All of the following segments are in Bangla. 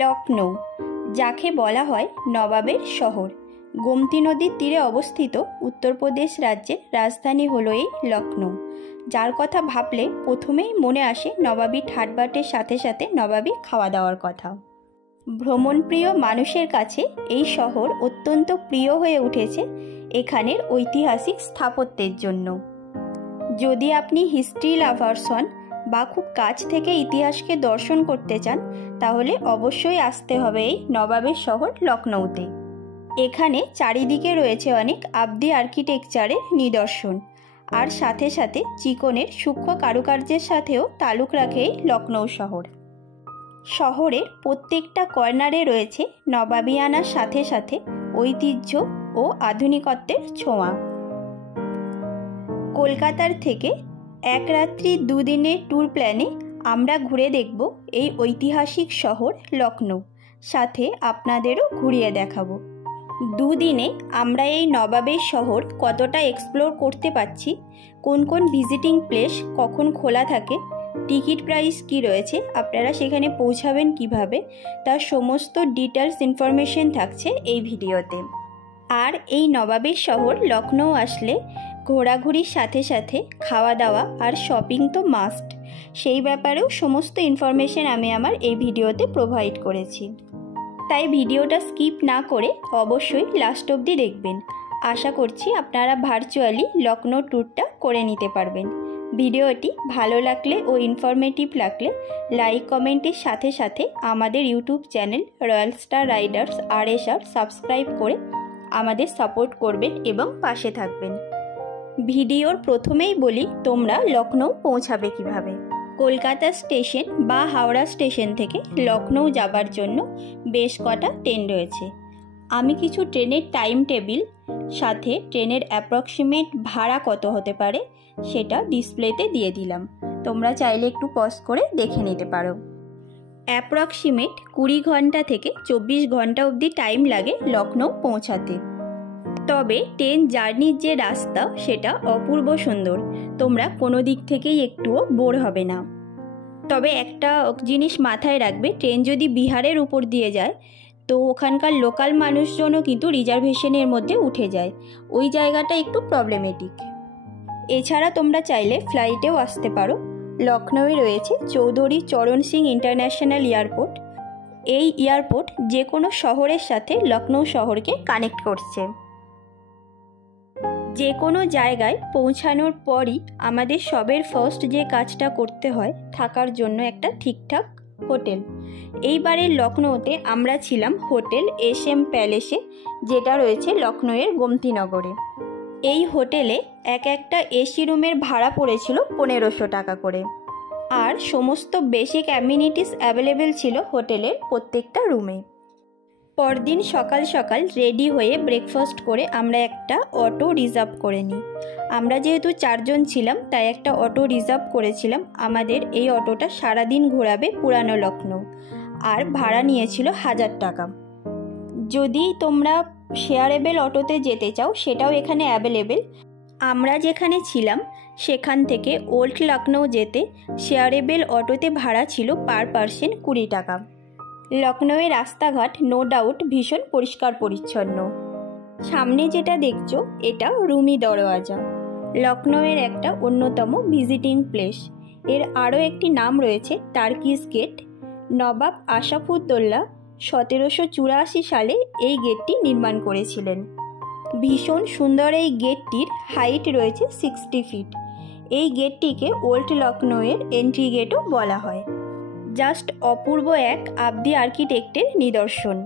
লখনৌ, যাকে বলা হয় নবাবের শহর, গোমতী নদীর তীরে অবস্থিত উত্তরপ্রদেশ রাজ্যের রাজধানী হলো এই লখনৌ, যার কথা ভাবলে প্রথমেই মনে আসে নবাবী ঠাটবাটের সাথে সাথে নবাবী খাওয়া দাওয়ার কথা। ভ্রমণপ্রিয় মানুষের কাছে এই শহর অত্যন্ত প্রিয় হয়ে উঠেছে এখানের ঐতিহাসিক স্থাপত্যের জন্য। যদি আপনি হিস্ট্রি লাভার্স হন বা খুব কাছ থেকে ইতিহাসকে দর্শন করতে চান, তাহলে অবশ্যই আসতে হবে এই নবাবের শহর লখনৌতে। এখানে চারিদিকে রয়েছে অনেক আবদি আর্কিটেকচারের নিদর্শন, আর সাথে সাথে চিকনের সূক্ষ্ম কারুকার্যের সাথেও তালুক রাখে এই লখনৌ শহর। শহরের প্রত্যেকটা কর্নারে রয়েছে নবাবিয়ানার সাথে সাথে ঐতিহ্য ও আধুনিকত্বের ছোঁয়া। কলকাতার থেকে এক রাত্রি দুদিনের ট্যুর প্ল্যানে আমরা ঘুরে দেখব এই ঐতিহাসিক শহর লখনৌ, সাথে আপনাদেরও ঘুরিয়ে দেখাবো। দুদিনে আমরা এই নবাবের শহর কতটা এক্সপ্লোর করতে পারছি, কোন কোন ভিজিটিং প্লেস কখন খোলা থাকে, টিকিট প্রাইস কি রয়েছে, আপনারা সেখানে পৌঁছাবেন কিভাবে, তার সমস্ত ডিটেলস ইনফরমেশন থাকছে এই ভিডিওতে। আর এই নবাবের শহর লখনৌ আসলে ঘোরাঘুরির সাথে সাথে খাওয়া দাওয়া আর শপিং তো মাস্ট, সেই ব্যাপারেও সমস্ত ইনফরমেশন আমি আমার এই ভিডিওতে প্রোভাইড করেছি। তাই ভিডিওটা স্কিপ না করে অবশ্যই লাস্ট অবধি দেখবেন। আশা করছি আপনারা ভার্চুয়ালি লখনৌ ট্যুরটা করে নিতে পারবেন। ভিডিওটি ভালো লাগলে ও ইনফরমেটিভ লাগলে লাইক কমেন্টের সাথে সাথে আমাদের YouTube channel royal star Riders RSR subscribe করে আমাদের সাপোর্ট করবেন এবং পাশে থাকবেন। ভিডিওর প্রথমেই বলি তোমরা লখনৌ পৌঁছাবে কিভাবে। কলকাতা স্টেশন বা হাওড়া স্টেশন থেকে লখনৌ যাবার জন্য বেশ কটা ট্রেন রয়েছে। আমি কিছু ট্রেনের টাইম টেবিল সাথে ট্রেনের অ্যাপ্রক্সিমেট ভাড়া কত হতে পারে সেটা ডিসপ্লেতে দিয়ে দিলাম, তোমরা চাইলে একটু পজ করে দেখে নিতে পারো। অ্যাপ্রক্সিমেট 20 ঘন্টা থেকে 24 ঘন্টা অবধি টাইম লাগে লখনৌ পৌঁছাতে। তবে ট্রেন জার্নির যে রাস্তা সেটা অপূর্ব সুন্দর, তোমরা কোনো দিক থেকেই একটুও বোর হবে না। তবে একটা জিনিস মাথায় রাখবে, ট্রেন যদি বিহারের উপর দিয়ে যায় তো ওখানকার লোকাল মানুষজনও কিন্তু রিজার্ভেশনের মধ্যে উঠে যায়, ওই জায়গাটা একটু প্রবলেমেটিক। এছাড়া তোমরা চাইলে ফ্লাইটেও আসতে পারো। লখনৌয়ে রয়েছে চৌধুরী চরণ সিং ইন্টারন্যাশনাল এয়ারপোর্ট। এই এয়ারপোর্ট যে কোনো শহরের সাথে লখনৌ শহরকে কানেক্ট করছে। যে কোনো জায়গায় পৌঁছানোর পরই আমাদের সবের ফার্স্ট যে কাজটা করতে হয়, থাকার জন্য একটা ঠিকঠাক হোটেল। এইবারের লখনৌতে আমরা ছিলাম হোটেল SM প্যালেসে, যেটা রয়েছে লখনৌয়ের গোমতীনগরে। এই হোটেলে একটা এসি রুমের ভাড়া পড়েছিল 1500 টাকা করে, আর সমস্ত বেসিক অ্যামিনিটিস অ্যাভেলেবেল ছিল হোটেলের প্রত্যেকটা রুমে। পরদিন সকাল সকাল রেডি হয়ে ব্রেকফাস্ট করে আমরা একটা অটো রিজার্ভ করে নিই। আমরা যেহেতু 4 জন ছিলাম তাই একটা অটো রিজার্ভ করেছিলাম। আমাদের এই অটোটা সারাদিন ঘোরাবে পুরানো লখনৌ, আর ভাড়া নিয়েছিল 1000 টাকা। যদি তোমরা শেয়ারেবল অটোতে যেতে চাও সেটাও এখানে অ্যাভেলেবেল। আমরা যেখানে ছিলাম সেখান থেকে ওল্ড লখনৌ যেতে শেয়ারেবল অটোতে ভাড়া ছিল পার পার্সন 20 টাকা। লখনৌয়ের রাস্তাঘাট নো ডাউট ভীষণ পরিষ্কার পরিচ্ছন্ন। সামনে যেটা দেখছো এটা রুমি দরওয়াজা, লখনৌয়ের একটা অন্যতম ভিজিটিং প্লেস। এর আরও একটি নাম রয়েছে টার্কিশ গেট। নবাব আশরাফুদ্দৌলা 1784 সালে এই গেটটি নির্মাণ করেছিলেন। ভীষণ সুন্দর এই গেটটির হাইট রয়েছে 60 ফিট। এই গেটটিকে ওল্ড লখনৌয়ের এন্ট্রি গেটও বলা হয়। জাস্ট অপূর্ব এক আবদি আর্কিটেক্টের নিদর্শন।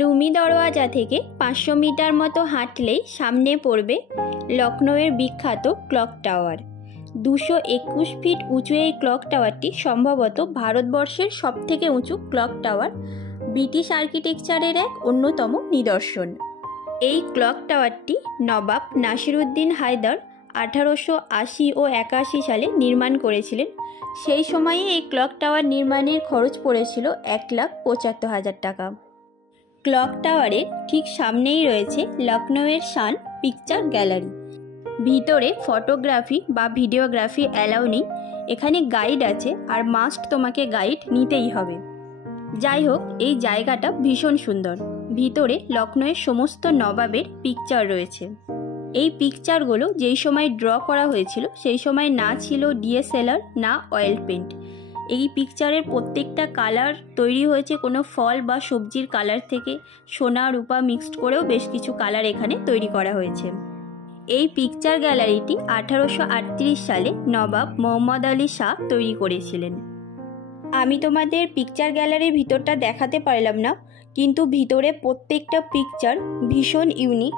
রুমি দরওয়াজা থেকে 500 মিটার মতো হাঁটলেই সামনে পড়বে লখনৌয়ের বিখ্যাত ক্লক টাওয়ার। 221 ফিট উঁচু এই ক্লক টাওয়ারটি সম্ভবত ভারতবর্ষের সবথেকে উঁচু ক্লক টাওয়ার। ব্রিটিশ আর্কিটেকচারের এক অন্যতম নিদর্শন। এই ক্লক টাওয়ারটি নবাব নাসিরউদ্দিন হায়দার 1880 ও 81 সালে নির্মাণ করেছিলেন। সেই সময়ে এই ক্লক টাওয়ার নির্মাণের খরচ পড়েছিল 1,75,000 টাকা। ক্লক টাওয়ারের ঠিক সামনেই রয়েছে লখনৌয়ের শান পিকচার গ্যালারি। ভিতরে ফটোগ্রাফি বা ভিডিওগ্রাফি অ্যালাউ নেই, এখানে গাইড আছে, আর মাস্ট তোমাকে গাইড নিতেই হবে। যাই হোক, এই জায়গাটা ভীষণ সুন্দর। ভিতরে লখনউয়ের সমস্ত নবাবের পিকচার রয়েছে। এই পিকচারগুলো যেই সময় ড্র করা হয়েছিল সেই সময় না ছিল ডিএসএলআর না অয়েল পেন্ট। এই পিকচারের প্রত্যেকটা কালার তৈরি হয়েছে কোনো ফল বা সবজির কালার থেকে। সোনা রূপা মিক্সড করেও বেশ কিছু কালার এখানে তৈরি করা হয়েছে। এই পিকচার গ্যালারিটি 1838 সালে নবাব মোহাম্মদ আলী শাহ তৈরি করেছিলেন। আমি তোমাদের পিকচার গ্যালারির ভিতরটা দেখাতে পারলাম না, কিন্তু ভিতরে প্রত্যেকটা পিকচার ভীষণ ইউনিক।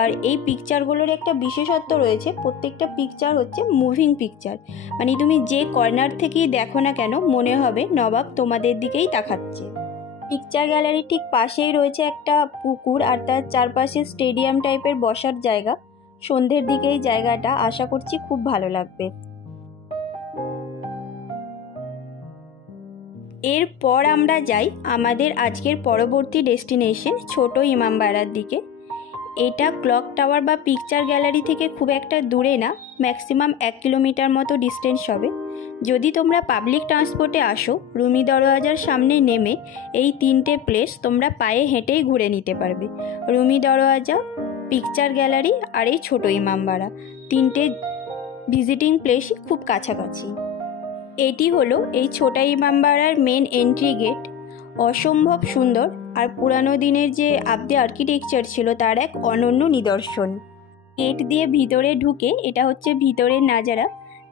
আর এই পিকচারগুলোর একটা বিশেষত্ব রয়েছে, প্রত্যেকটা পিকচার হচ্ছে মুভিং পিকচার। মানে তুমি যে কর্নার থেকেই দেখো না কেন মনে হবে নবাব তোমাদের দিকেই তাকাচ্ছে। পিকচার গ্যালারি ঠিক পাশেই রয়েছে একটা পুকুর, আর তার চারপাশে স্টেডিয়াম টাইপের বসার জায়গা। সন্ধ্যের দিকে এই জায়গাটা আশা করছি খুব ভালো লাগবে। এরপর আমরা যাই আমাদের আজকের পরবর্তী ডেস্টিনেশন ছোট ইমামবাড়ার দিকে। এটা ক্লক টাওয়ার বা পিকচার গ্যালারি থেকে খুব একটা দূরে না, ম্যাক্সিমাম 1 কিলোমিটার মতো ডিস্টেন্স হবে। যদি তোমরা পাবলিক ট্রান্সপোর্টে আসো, রুমি দরওয়াজার সামনে নেমে এই 3টে প্লেস তোমরা পায়ে হেঁটেই ঘুরে নিতে পারবে। রুমি দরওয়াজা, পিকচার গ্যালারি আর এই ছোট ইমামবাড়া, 3টে ভিজিটিং প্লেসই খুব কাছাকাছি। এটি হলো এই ছোট ইমামবাড়ার মেন এন্ট্রি গেট। অসম্ভব সুন্দর, আর পুরানো দিনের যে আবদে আর্কিটেকচার ছিল তার এক অনন্য নিদর্শন। গেট দিয়ে ভিতরে ঢুকে এটা হচ্ছে ভিতরের নাজারা,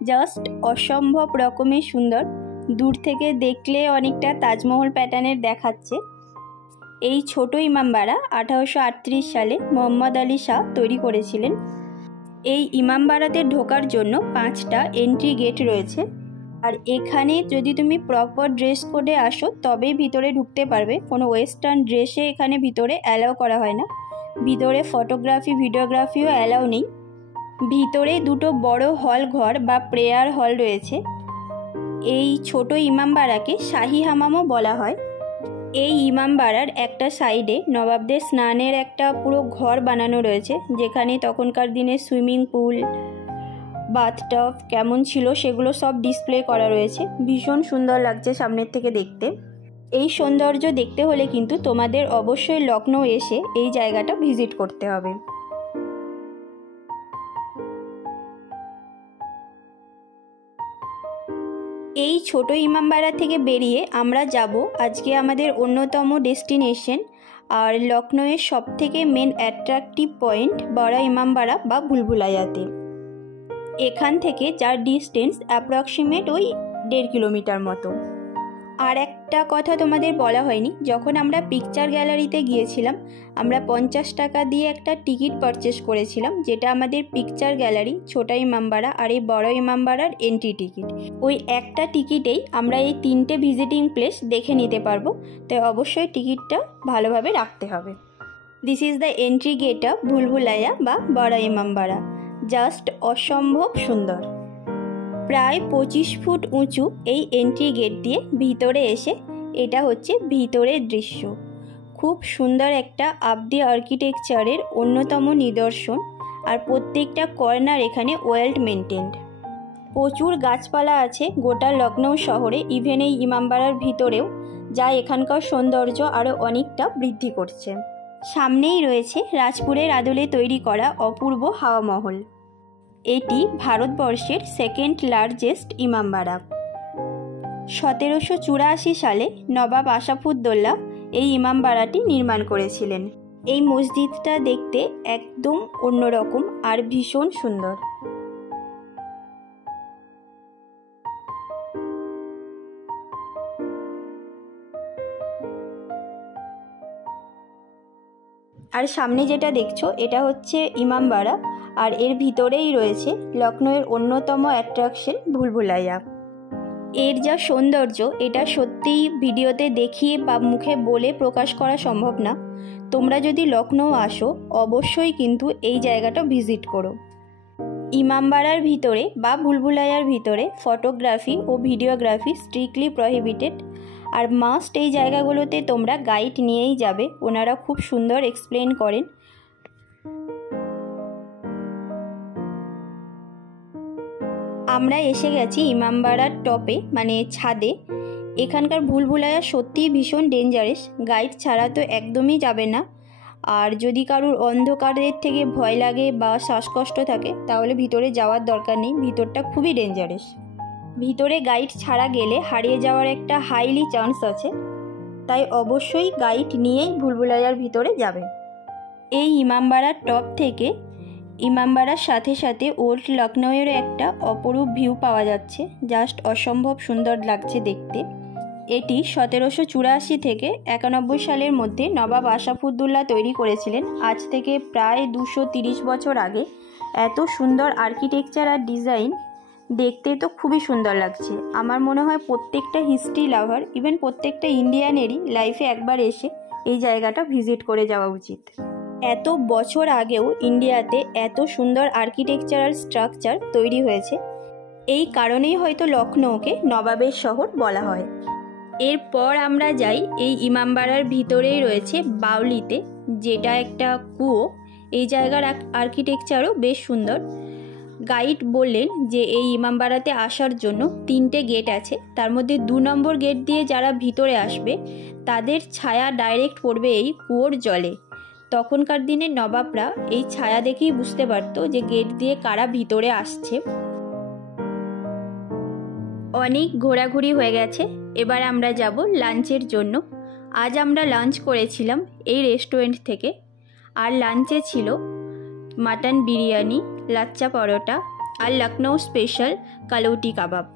জাস্ট অসম্ভব রকমের সুন্দর। দূর থেকে দেখলে অনেকটা তাজমহল প্যাটার্নের দেখাচ্ছে। এই ছোট ইমামবাড়া 1838 সালে মোহাম্মদ আলী শাহ তৈরি করেছিলেন। এই ইমামবাড়াতে ঢোকার জন্য 5টা এন্ট্রি গেট রয়েছে। আর এখানে যদি তুমি প্রপার ড্রেস কোডে আসো তবেই ভিতরে ঢুকতে পারবে। কোনো ওয়েস্টার্ন ড্রেসে এখানে ভিতরে অ্যালাউ করা হয় না। ভিতরে ফটোগ্রাফি ভিডিওগ্রাফিও অ্যালাউ নেই। ভিতরে 2টো বড় হল ঘর বা প্রেয়ার হল রয়েছে। এই ছোট ইমামবাড়াকে শাহী হামামও বলা হয়। এই ইমামবাড়ার একটা সাইডে নবাবদের স্নানের একটা পুরো ঘর বানানো রয়েছে, যেখানে তখনকার দিনে সুইমিং পুল, বাথটব কেমন ছিল সেগুলো সব ডিসপ্লে করা রয়েছে। ভীষণ সুন্দর লাগছে সামনের থেকে দেখতে। এই সৌন্দর্য দেখতে হলে কিন্তু তোমাদের অবশ্যই লখনউ এসে এই জায়গাটা ভিজিট করতে হবে। এই ছোট ইমামবাড়া থেকে বেরিয়ে আমরা যাব আজকে আমাদের অন্যতম ডেস্টিনেশন আর লখনউয়ের সবথেকে মেন অ্যাট্রাকটিভ পয়েন্ট বড় ইমামবাড়া বা ভুলভুলাইয়াতে। এখান থেকে যার ডিস্টেন্স অ্যাপ্রক্সিমেট ওই 1.5 কিলোমিটার মতো। আর একটা কথা তোমাদের বলা হয়নি, যখন আমরা পিকচার গ্যালারিতে গিয়েছিলাম আমরা 50 টাকা দিয়ে একটা টিকিট পারচেস করেছিলাম, যেটা আমাদের পিকচার গ্যালারি, ছোটা ইমামবাড়া আর এই বড় ইমামবাড়ার এন্ট্রি টিকিট। ওই একটা টিকিটেই আমরা এই 3টে ভিজিটিং প্লেস দেখে নিতে পারবো, তাই অবশ্যই টিকিটটা ভালোভাবে রাখতে হবে। This is the entry gate of Bhulbhulaiya বা বড় ইমামবাড়া। জাস্ট অসম্ভব সুন্দর। প্রায় 25 ফুট উঁচু এই এন্ট্রি গেট দিয়ে ভিতরে এসে এটা হচ্ছে ভিতরের দৃশ্য। খুব সুন্দর একটা আবদি আর্কিটেকচারের অন্যতম নিদর্শন, আর প্রত্যেকটা কর্নার এখানে ওয়েল মেনটেন্ড। প্রচুর গাছপালা আছে গোটা লখনউ শহরে, ইভেন এই ইমামবাড়ার ভিতরেও, যা এখানকার সৌন্দর্য আরও অনেকটা বৃদ্ধি করছে। সামনেই রয়েছে রাজপুরের আদলে তৈরি করা অপূর্ব হাওয়া মহল। এটি ভারতবর্ষের সেকেন্ড লার্জেস্ট ইমামবাড়া। 1784 সালে নবাব আশাফুদ্দৌলা এই ইমামবাড়াটি নির্মাণ করেছিলেন। এই মসজিদটা দেখতে একদম অন্যরকম আর ভীষণ সুন্দর। আর সামনে যেটা দেখছো এটা হচ্ছে ইমামবাড়া, আর এর ভিতরেই রয়েছে লখনউয়ের অন্যতম অ্যাট্রাকশন ভুলভুলাইয়া। এর যা সৌন্দর্য এটা সত্যিই ভিডিওতে দেখিয়ে বা মুখে বলে প্রকাশ করা সম্ভব না। তোমরা যদি লখনউ আসো অবশ্যই কিন্তু এই জায়গাটা ভিজিট করো। ইমামবাড়ার ভিতরে বা ভুলভুলাইয়ার ভিতরে ফটোগ্রাফি ও ভিডিওগ্রাফি স্ট্রিক্টলি প্রহিবিটেড, আর মাস্ট এই জায়গাগুলোতে তোমরা গাইড নিয়েই যাবে, ওনারা খুব সুন্দর এক্সপ্লেন করেন। আমরা এসে গেছি ইমামবাড়ার টপে মানে ছাদে। এখানকার ভুলভুলাইয়া সত্যিই ভীষণ ডেঞ্জারাস, গাইড ছাড়া তো একদমই যাবে না। আর যদি কারুর অন্ধকারের থেকে ভয় লাগে বা শ্বাসকষ্ট থাকে তাহলে ভিতরে যাওয়ার দরকার নেই, ভিতরটা খুবই ডেঞ্জারাস। ভিতরে গাইড ছাড়া গেলে হারিয়ে যাওয়ার একটা হাইলি চান্স আছে, তাই অবশ্যই গাইড নিয়েই ভুলভুলাইয়ার ভিতরে যাবে। এই ইমামবাড়ার টপ থেকে ইমামবাড়ার সাথে সাথে ওল্ড লখনউয়ের একটা অপরূপ ভিউ পাওয়া যাচ্ছে, জাস্ট অসম্ভব সুন্দর লাগছে দেখতে। এটি 1784 থেকে 91 সালের মধ্যে নবাব আশরাফুদ্দৌলা তৈরি করেছিলেন, আজ থেকে প্রায় 230 বছর আগে। এত সুন্দর আর্কিটেকচার আর ডিজাইন দেখতে তো খুবই সুন্দর লাগছে। আমার মনে হয় প্রত্যেকটা হিস্ট্রি লাভার, ইভেন প্রত্যেকটা ইন্ডিয়ানেরই লাইফে একবার এসে এই জায়গাটা ভিজিট করে যাওয়া উচিত। এত বছর আগেও ইন্ডিয়াতে এত সুন্দর আর্কিটেকচারাল স্ট্রাকচার তৈরি হয়েছে, এই কারণেই হয়তো লখনৌকে নবাবের শহর বলা হয়। এরপর আমরা যাই এই ইমামবাড়ার ভিতরেই রয়েছে বাউলিতে, যেটা একটা কুয়ো। এই জায়গার আর্কিটেকচারও বেশ সুন্দর। গাইড বললেন যে এই ইমামবাড়াতে আসার জন্য 3টে গেট আছে, তার মধ্যে 2 নম্বর গেট দিয়ে যারা ভিতরে আসবে তাদের ছায়া ডাইরেক্ট পড়বে এই কুয়োর জলে। তখনকার দিনে নবাবরা এই ছায়া দেখেই বুঝতে পারতো যে গেট দিয়ে কারা ভিতরে আসছে। অনেক ঘোরাঘুরি হয়ে গেছে, এবার আমরা যাব লাঞ্চের জন্য। আজ আমরা লাঞ্চ করেছিলাম এই রেস্টুরেন্ট থেকে, আর লাঞ্চে ছিল মাটন বিরিয়ানি, লাচ্চা পরোটা আর লখনৌ স্পেশাল কালৌটি কাবাব।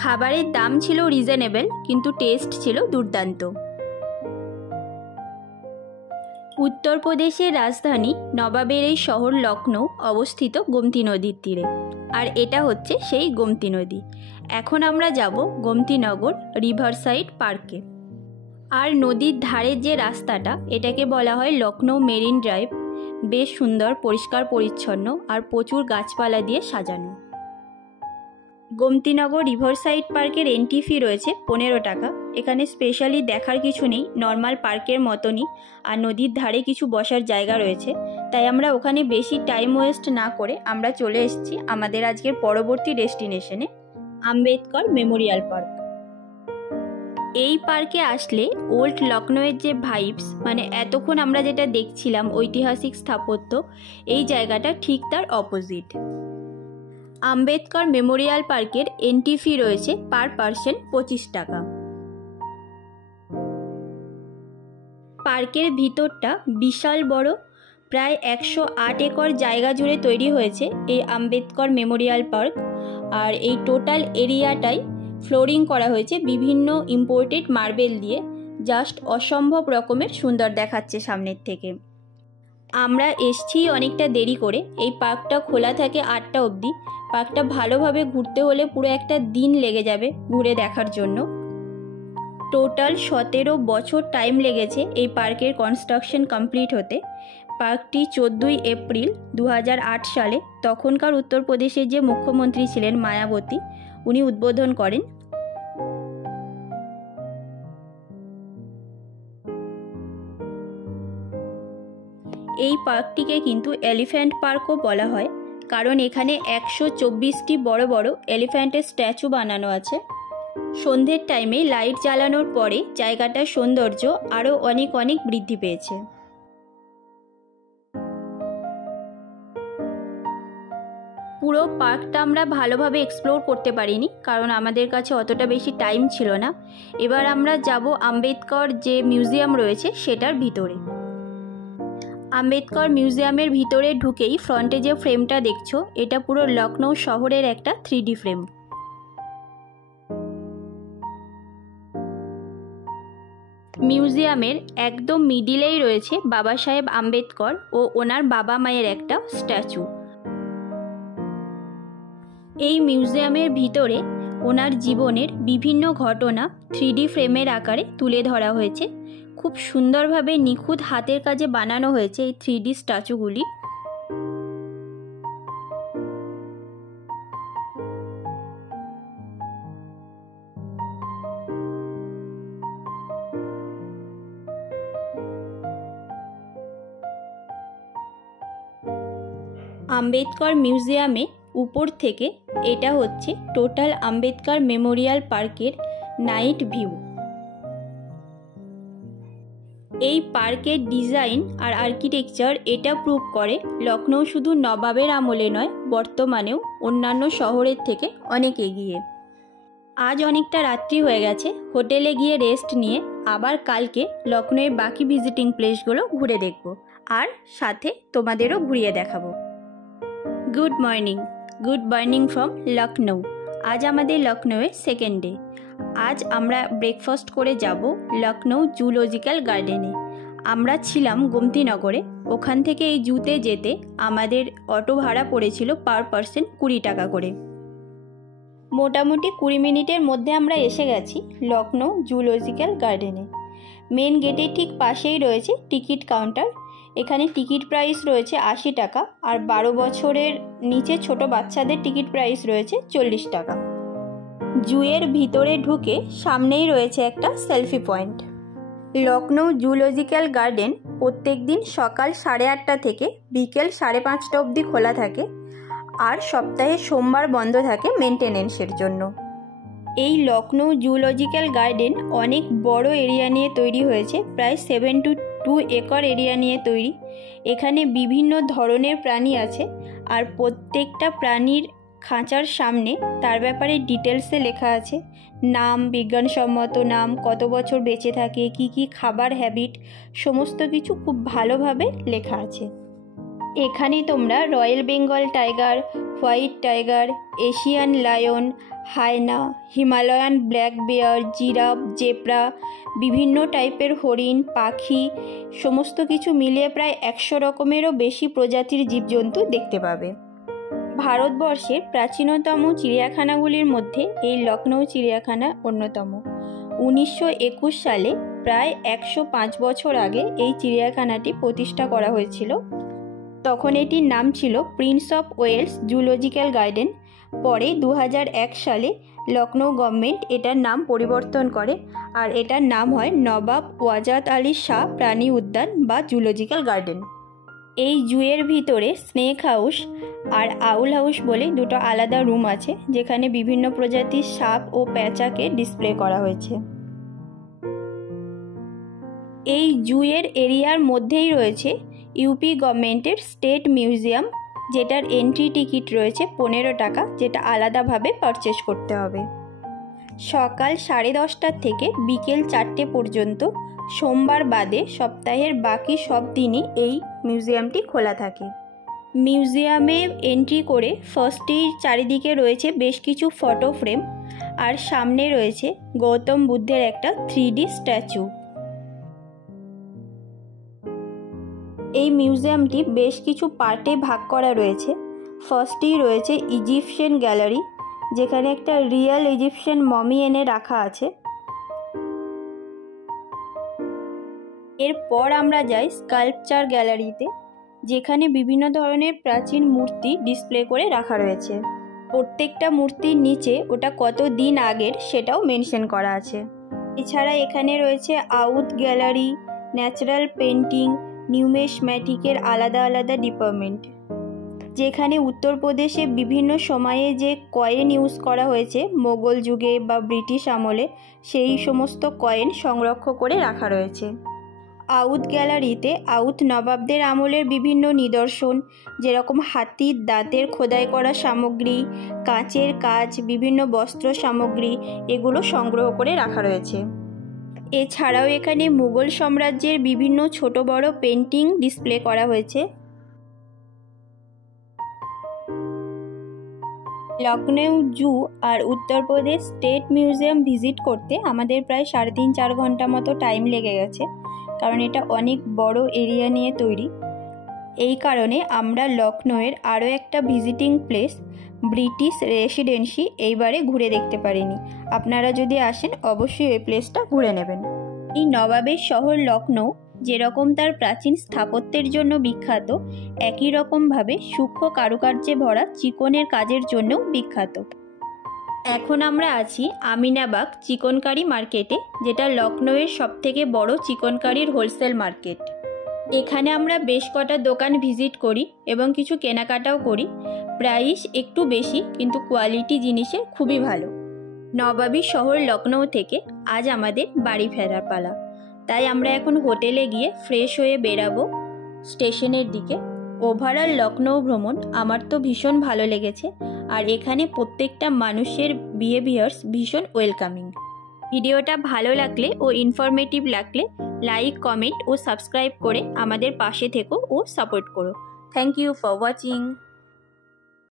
খাবারের দাম ছিল রিজনেবল, কিন্তু টেস্ট ছিল দুর্দান্ত। উত্তরপ্রদেশের রাজধানী নবাবের এই শহর লখনৌ অবস্থিত গোমতী নদীর তীরে, আর এটা হচ্ছে সেই গোমতী নদী। এখন আমরা যাব গোমতীনগর রিভারসাইড পার্কে। আর নদীর ধারের যে রাস্তাটা, এটাকে বলা হয় লখনৌ মেরিন ড্রাইভ। বেশ সুন্দর, পরিষ্কার পরিচ্ছন্ন আর প্রচুর গাছপালা দিয়ে সাজানো। গোমতীনগর রিভারসাইড পার্কের এন্ট্রি ফি রয়েছে 15 টাকা। এখানে স্পেশালি দেখার কিছু নেই, নর্মাল পার্কের মতনই। আর নদীর ধারে কিছু বসার জায়গা রয়েছে, তাই আমরা ওখানে বেশি টাইম ওয়েস্ট না করে আমরা চলে এসেছি আমাদের আজকের পরবর্তী ডেস্টিনেশনে, আম্বেদকর মেমোরিয়াল পার্ক। এই পার্কে আসলে ওল্ড লখনৌয়ের যে ভাইবস, মানে এতক্ষণ আমরা যেটা দেখছিলাম ঐতিহাসিক স্থাপত্য, এই জায়গাটা ঠিক তার অপোজিট। আম্বেদকর মেমোরিয়াল পার্কের এন্ট্রি ফি রয়েছে পার পার্সন 25 টাকা। পার্কের ভিতরটা বিশাল বড়, প্রায় 108 একর জায়গা জুড়ে তৈরি হয়েছে এই আম্বেদকর মেমোরিয়াল পার্ক। আর এই টোটাল এরিয়াটাই ফ্লোরিং করা হয়েছে বিভিন্ন ইম্পোর্টেড মার্বেল দিয়ে, জাস্ট অসম্ভব রকমের সুন্দর দেখাচ্ছে সামনের থেকে। আমরা এসছি অনেকটা দেরি করে, এই পার্কটা খোলা থাকে 8টা অবধি। পার্কটা ভালোভাবে ঘুরতে হলে পুরো একটা দিন লেগে যাবে ঘুরে দেখার জন্য। টোটাল 17 বছর টাইম লেগেছে এই পার্কের কনস্ট্রাকশন কমপ্লিট হতে। পার্কটি 14 এপ্রিল 2008 সালে তখনকার উত্তরপ্রদেশের যে মুখ্যমন্ত্রী ছিলেন মায়াবতী, উনি উদ্বোধন করেন। এই পার্কটিকে কিন্তু এলিফ্যান্ট পার্কও বলা হয়, কারণ এখানে 124টি বড় বড় এলিফ্যান্টের স্ট্যাচু বানানো আছে। সন্ধ্যের টাইমে লাইট জ্বালানোর পরে জায়গাটার সৌন্দর্য আরও অনেক অনেক বৃদ্ধি পেয়েছে। পুরো পার্কটা আমরা ভালোভাবে এক্সপ্লোর করতে পারিনি, কারণ আমাদের কাছে অতটা বেশি টাইম ছিল না। এবার আমরা যাব আম্বেদকর যে মিউজিয়াম রয়েছে সেটার ভিতরে। আম্বেদকর মিউজিয়ামের ভিতরে ঢুকেই ফ্রন্টে যে ফ্রেমটা দেখছো, এটা পুরো লখনৌ শহরের একটা 3D ফ্রেম। মিউজিয়ামের একদম মিডিলেই রয়েছে বাবা সাহেব আম্বেদকর ও ওনার বাবা মায়ের একটা স্ট্যাচু। এই মিউজিয়ামের ভিতরে ওনার জীবনের বিভিন্ন ঘটনা 3D ফ্রেমের আকারে তুলে ধরা হয়েছে। খুব সুন্দরভাবে নিখুঁত হাতের কাজে বানানো হয়েছে এই 3D স্ট্যাচুগুলি। আম্বেদকর মিউজিয়ামে উপর থেকে এটা হচ্ছে টোটাল আম্বেদকর মেমোরিয়াল পার্কের নাইট ভিউ। এই পার্কের ডিজাইন আর আর্কিটেকচার এটা প্রুভ করে লখনউ শুধু নবাবের আমলে নয়, বর্তমানেও অন্যান্য শহরের থেকে অনেক এগিয়ে। আজ অনেকটা রাত্রি হয়ে গেছে, হোটেলে গিয়ে রেস্ট নিয়ে আবার কালকে লখনউয়ের বাকি ভিজিটিং প্লেসগুলো ঘুরে দেখব, আর সাথে তোমাদেরও ঘুরিয়ে দেখাবো। Good morning from Lucknow. আজ আমাদের লখনউয়ের সেকেন্ড ডে। আজ আমরা ব্রেকফাস্ট করে যাব লখনউ জুলজিক্যাল গার্ডেনে। আমরা ছিলাম গোমতীনগরে, ওখান থেকে এই জুতে যেতে আমাদের অটো ভাড়া পড়েছিল পার পারসন 20 টাকা করে। মোটামুটি 20 মিনিটের মধ্যে আমরা এসে গেছি লখনউ জুলজিক্যাল গার্ডেনে। মেন গেটের ঠিক পাশেই রয়েছে টিকিট কাউন্টার। এখানে টিকিট প্রাইস রয়েছে 80 টাকা, আর 12 বছরের নিচে ছোট বাচ্চাদের টিকিট প্রাইস রয়েছে 40 টাকা। জুয়ের ভিতরে ঢুকে সামনেই রয়েছে একটা selfie point. Lucknow zoological garden প্রত্যেক দিন সকাল 8:30 থেকে বিকেল 5:30 অবধি খোলা থাকে, আর সপ্তাহে সোমবার বন্ধ থাকে মেনটেনেন্সের জন্য। এই লখনউ জুলজিক্যাল গার্ডেন অনেক বড় এরিয়া নিয়ে তৈরি হয়েছে, প্রায় 7 to 2 একর এরিয়া নিয়ে তৈরি। এখানে বিভিন্ন ধরনের প্রাণী আছে, আর প্রত্যেকটা প্রাণীর খাঁচার সামনে তার ব্যাপারে ডিটেলসে লেখা আছে, নাম, বিজ্ঞানসম্মত নাম, কত বছর বেঁচে থাকে, কি কি খাবার হ্যাবিট, সমস্ত কিছু খুব ভালোভাবে লেখা আছে। এখানে তোমরা royal Bengal tiger, white tiger, Asian lion, hyena, Himalayan black bear, giraffe, zebra, বিভিন্ন টাইপের হরিণ, পাখি, সমস্ত কিছু মিলিয়ে প্রায় 100 রকমেরও বেশি প্রজাতির জীবজন্তু দেখতে পাবে। ভারতবর্ষের প্রাচীনতম চিড়িয়াখানাগুলির মধ্যে এই লখনউ চিড়িয়াখানা অন্যতম। 1921 সালে, প্রায় 105 বছর আগে এই চিড়িয়াখানাটি প্রতিষ্ঠা করা হয়েছিল। তখন এটির নাম ছিল Prince of Wales zoological garden. পরে 2001 সালে লখনউ গভর্নমেন্ট এটার নাম পরিবর্তন করে, আর এটার নাম হয় নবাব ওয়াজাদ আলী শাহ প্রাণী উদ্যান বা জুলজিক্যাল গার্ডেন। এই জুয়ের ভিতরে স্নেক হাউস আর আউল হাউস বলে দুটো আলাদা রুম আছে, যেখানে বিভিন্ন প্রজাতির সাপ ও প্যাঁচাকে ডিসপ্লে করা হয়েছে। এই জুয়ের এরিয়ার মধ্যেই রয়েছে ইউপি গভর্নমেন্টের স্টেট মিউজিয়াম, যেটার এন্ট্রি টিকিট রয়েছে 15 টাকা, যেটা আলাদাভাবে পারচেস করতে হবে। সকাল 10:30 থেকে বিকেল 4টে পর্যন্ত, সোমবার বাদে সপ্তাহের বাকি সব দিনই এই মিউজিয়ামটি খোলা থাকে। মিউজিয়ামে এন্ট্রি করে ফার্স্টেই চারিদিকে রয়েছে বেশ কিছু ফটো ফ্রেম, আর সামনে রয়েছে গৌতম বুদ্ধের একটা 3D স্ট্যাচু। এই মিউজিয়ামটি বেশ কিছু পার্টে ভাগ করা রয়েছে। ফার্স্টেই রয়েছে ইজিপশিয়ান গ্যালারি, যেখানে একটা রিয়েল ইজিপশিয়ান মমি এনে রাখা আছে। এরপর আমরা যাই স্কাল্পচার গ্যালারিতে, যেখানে বিভিন্ন ধরনের প্রাচীন মূর্তি ডিসপ্লে করে রাখা রয়েছে। প্রত্যেকটা মূর্তির নিচে ওটা কত দিন আগের সেটাও মেনশন করা আছে। এছাড়া এখানে রয়েছে আউট গ্যালারি, ন্যাচারাল পেন্টিং, নিউমিসম্যাটিকের আলাদা আলাদা ডিপার্টমেন্ট, যেখানে উত্তরপ্রদেশে বিভিন্ন সময়ে যে কয়েন ইউজ করা হয়েছে মোগল যুগে বা ব্রিটিশ আমলে, সেই সমস্ত কয়েন সংরক্ষণ করে রাখা রয়েছে। আউট গ্যালারিতে আউট নবাবদের আমলের বিভিন্ন নিদর্শন, যেরকম হাতির দাঁতের খোদাই করা সামগ্রী, কাঁচের কাজ, বিভিন্ন বস্ত্র সামগ্রী, এগুলো সংগ্রহ করে রাখা রয়েছে। এছাড়াও এখানে মুঘল সাম্রাজ্যের বিভিন্ন ছোট বড় পেন্টিং ডিসপ্লে করা হয়েছে। লখনউ জু আর উত্তরপ্রদেশ স্টেট মিউজিয়াম ভিজিট করতে আমাদের প্রায় 3.5-4 ঘন্টা মতো টাইম লেগে গেছে, কারণ এটা অনেক বড় এরিয়া নিয়ে তৈরি। এই কারণে আমরা লখনউয়ের আরও একটা ভিজিটিং প্লেস ব্রিটিশ রেসিডেন্সি এইবারে ঘুরে দেখতে পারিনি। আপনারা যদি আসেন অবশ্যই এই প্লেসটা ঘুরে নেবেন। এই নবাবের শহর লখনউ যেরকম তার প্রাচীন স্থাপত্যের জন্য বিখ্যাত, একই রকমভাবে সূক্ষ্ম কারুকার্যে ভরা চিকনের কাজের জন্যও বিখ্যাত। এখন আমরা আছি আমিনাবাগ চিকনকারি মার্কেটে, যেটা লখনউয়ের সবথেকে বড় চিকনকারির হোলসেল মার্কেট। এখানে আমরা বেশ কটা দোকান ভিজিট করি এবং কিছু কেনাকাটাও করি। প্রাইস একটু বেশি, কিন্তু কোয়ালিটি জিনিসের খুবই ভালো। নবাবী শহর লখনৌ থেকে আজ আমাদের বাড়ি ফেরার পালা। তাই আমরা এখন হোটেলে গিয়ে ফ্রেশ হয়ে বেরাবো স্টেশনের দিকে। ওভারঅল লখনৌ ভ্রমণ আমার তো ভীষণ ভালো লেগেছে, আর এখানে প্রত্যেকটা মানুষের বিহেভিয়ার্স ভীষণ ওয়েলকামিং। ভিডিওটা ভালো লাগলে ও ইনফরমেটিভ লাগলে লাইক, কমেন্ট ও সাবস্ক্রাইব করে আমাদের পাশে থেকো ও সাপোর্ট করো। Thank you for watching.